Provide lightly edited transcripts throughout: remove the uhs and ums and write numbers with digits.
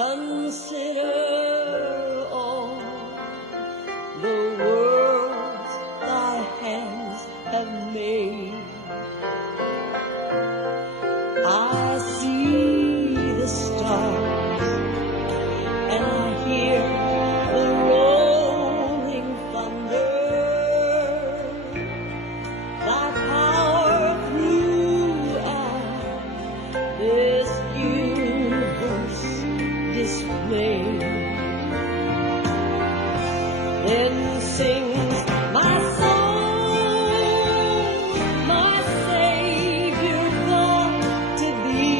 Consider all the worlds thy hands have made. I see the stars and I hear the rolling thunder. Thy power throughout this universe displayed. Then sings my soul, my Savior God to be.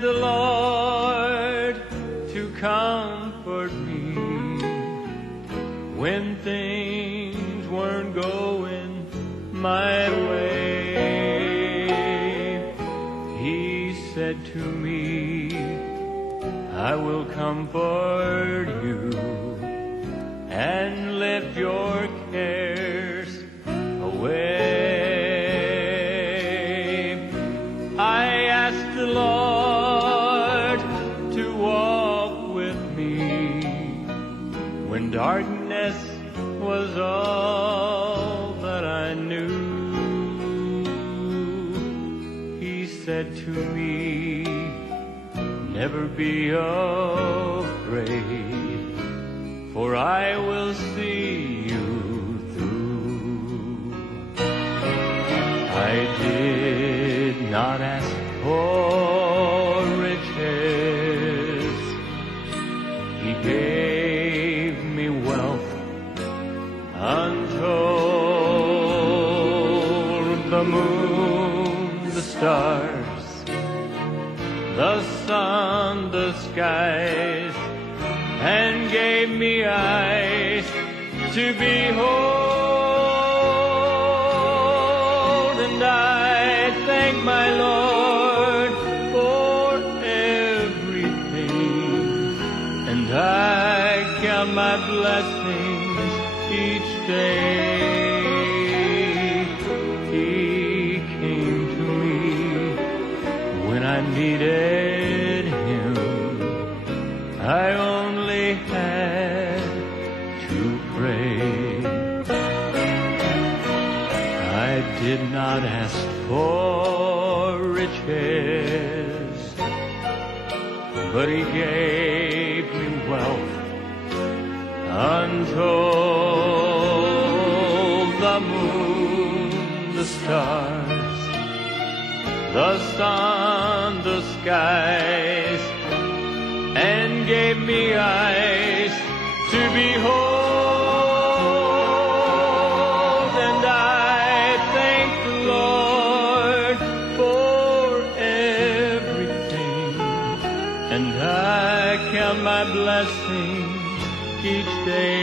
the Lord to comfort me when things weren't going my way. He said to me, I will comfort you and lift your cares away. I asked the Lord to walk with me when darkness was all that I knew. He said to me, never be afraid, for I will see you through. I did not ask for riches. He gave me wealth untold, the moon, the stars, the sun, the skies, and gave me eyes to behold. And I thank my Lord for everything, and I count my blessings each day. He came to me when I needed Him. I only had to pray. I did not ask for riches, but He gave me wealth untold, the moon, the stars, the sun, the skies, and gave me eyes to behold. And I thank the Lord for everything, and I count my blessings each day.